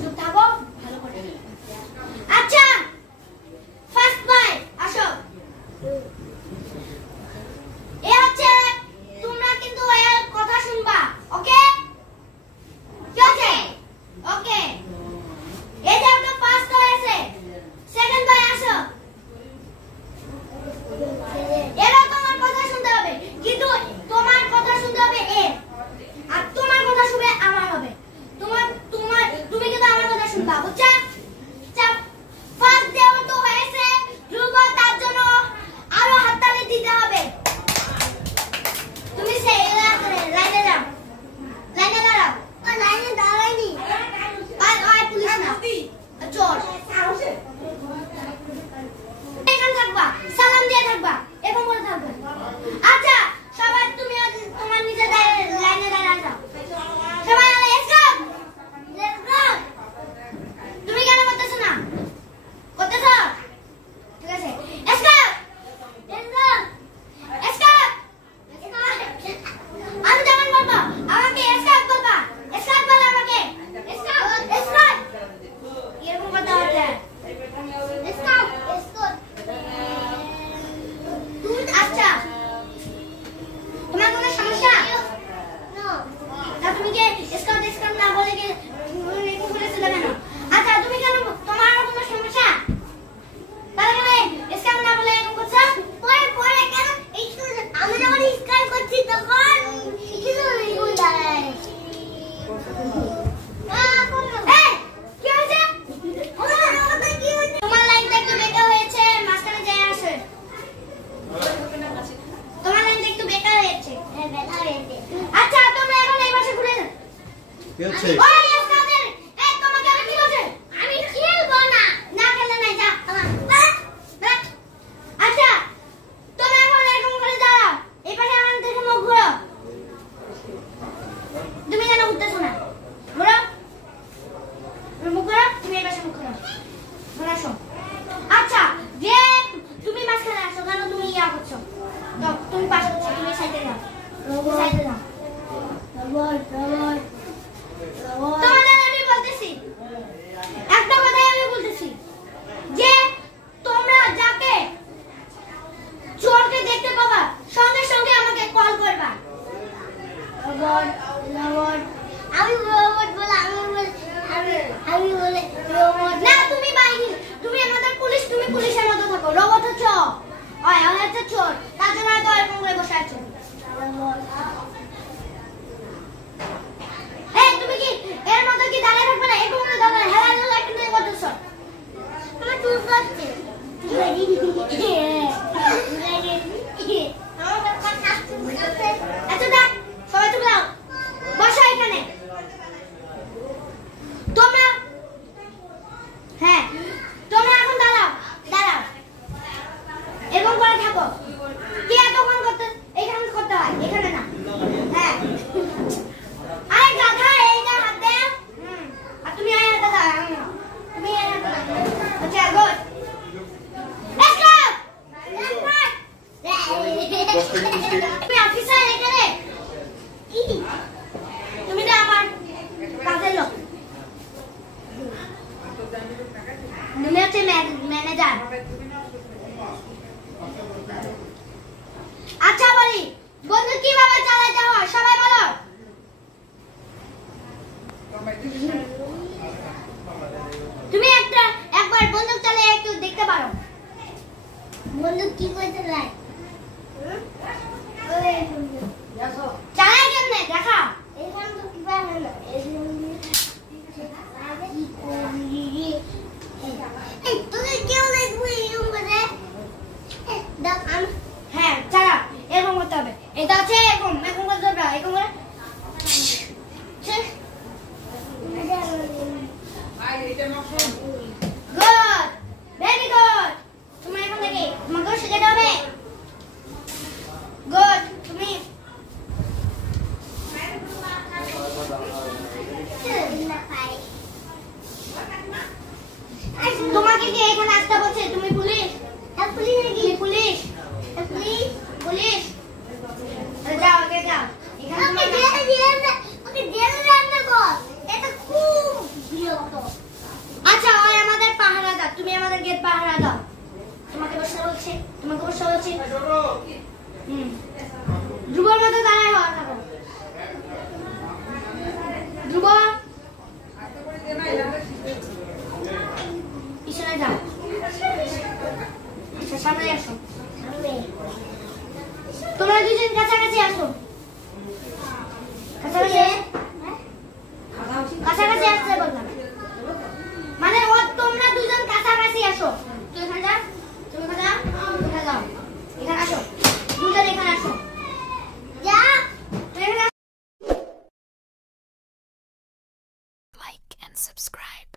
চুপ থাকো ভালো করে। আচ্ছা ফার্স্ট বয় আসো। এ হচ্ছে তোমরা কিন্তু এর কথা শুনবা, ওকে? কি আছে? ওকে। এই যে একটা ফার্স্ট হয়েছে, সেকেন্ড বয় আসো। এরা তোমার কথা শুনতে হবে, কিন্তু তোমার কথা শুনতে হবে এর, আর তোমার কথা শুনবে আমার হবে। তুমি কিন্তু আমার কথা শুনবা, বুঝছো? চাপ ফার্স্ট যেহেতু হয়েছে ধ্রুব, তার জন্য আরো হাততালি দিতে হবে। তুমি সেই লাইনে যাও, লাইনে দাঁড়াও। লাইনে দাঁড়াইনি, আর পুলিশ না চোর। এখানে থাকবা, সালাম দিয়ে থাকবা, এরকম করে থাকবে। আচ্ছা সবাই তুমি তোমার নিজের লাইনে দাঁড়াও যাও। সবাই লেটস গো, লেটস গো। তুমি কেন করতেছ না? করতেছ? ঠিক আছে, let's go, let's go, let's go. আমি যেমন বলবো আমাকে স্টার্ট বলবা, স্টার্ট বলো আমাকে, স্টার্ট স্টার্ট, এরকম কথা হচ্ছে। Start start. আচ্ছা তোমার কোনো সমস্যা? না তুমি কি স্টার্ট স্টার্ট না বলে কি এরকম করেছিলে কেন? আচ্ছা তুমি কেন, তোমার কোনো সমস্যা? তাহলে কেন স্টার্ট না বলে এরকম করছো? পরে পরে কেন আমি যখন স্ক্যান করছি তখন কিছু ভুল দাঁড়ায়। কি হয়েছে? তোমার লাইনটা একটু বেকার হয়েছে, মাঝখানে যায় আসে। তোমার লাইনটা একটু বেকার হয়েছে। হ্যাঁ বেকার হয়েছে। আচ্ছা তোমরা এখন এই পাশে ঘুরে যাও। কি হচ্ছে? ওই স্কাউটার, এই তোমাকে আমি কি বলছি? আমি খেলবো না। না খেলে নাই যা। আচ্ছা তোমরা এখন এরকম করে দাঁড়াও, এই পাশে আমার থেকে মুখ ঘুরো। তুমি কেন ঘুরতেছো না? ঘুরো, মুখ ঘুরো, তুমি এই পাশে মুখ ঘুরো। ঘুরে আসো। আচ্ছা যে তুমি মাঝখানে আসো কেন? তুমি ইয়া করছো, তুমি পাশে হচ্ছে, তুমি সাইডে যাও, সাইডে যাও। তোমাদের আমি বলতেছি, একটা কথাই আমি বলতেছি যে তোমরা যাকে চোরকে দেখতে পাবা সঙ্গে সঙ্গে আমাকে কল করবা। আমি রোবট বলে আমি বলে রোবট না, তুমি বাহিনী, তুমি আমাদের পুলিশ, তুমি পুলিশের মতো থাকো। রোবট হচ্ছে ওই হচ্ছে চোর, তার জন্য হয়তো এরকম করে বসে আছে। এই তুমি কি এর মতো কি দাঁড়িয়ে থাকবে না? এরকম করে দাঁড়াবে, হেলা হেলা একটু দিয়ে করতেছো। তুমি চুপ করতে আচ্ছা দেখ সবাই চুপ লাও, বসো এখানে। তোমরা হ্যাঁ তোমরা এখন দাঁড়াও, দাঁড়াও এরকম করে থাকো। কি এতক্ষণ করতে এখানে করতে হয়, এখানে না। হ্যাঁ আরে গাধা, এই না হাত দে। আর তুমি এই হাতে দাও, তুমি এই হাতে দাও। আচ্ছা good, let's go, let's go. তুমি অফিসার এখানে কি? তুমি তো আমার কাজের লোক, তুমি হচ্ছে ম্যানেজার। আচ্ছা বলি বন্দুক কিভাবে চালাতে হয় সবাই বলো। তুমি একবার বন্দুক চালিয়ে একটু দেখতে পারো। বন্দুক কি করে চালায়? চালায় কেমনে দেখা? এখানে তো কি পারে না। তুমি কেউ দেখবে এরকম করে? হ্যাঁ চালা, এরকম করতে হবে। এটা হচ্ছে এরকম এরকম করতে হবে, এরকম করে। Good, very good. তুমি এখন থেকে তোমাকে শিখে দেবে। গুড, তুমি তোমাকে কি এখানে আসতে বলছে? তুমি পুলিশ? হ্যাঁ পুলিশ নাকি? Police police police. যাও যাও, এখানে ওকে জেলে বল। এটা খুব আচ্ছা ওই আমাদের পাহারাদার, তুমি আমাদের গেট পাহারা দাও। তোমাকে বসে বলছি, তোমাকে বসে বলছি। ধ্রুবর মতো দাঁড়ায় হওয়া থাকো। ধ্রুব পিছনে যাও, সামনে আসো। তোমরা দুজন কাছাকাছি আসো, কাছাকাছি কাছাকাছি আসতে বললাম, মানে তোমরা দুজন কাছাকাছি আসো। তুই এখানে যা, তুমি এখানে যাও, এখানে যাও, এখানে আসো, দুজন এখানে আসো, যা তুই এখানে। Like and subscribe.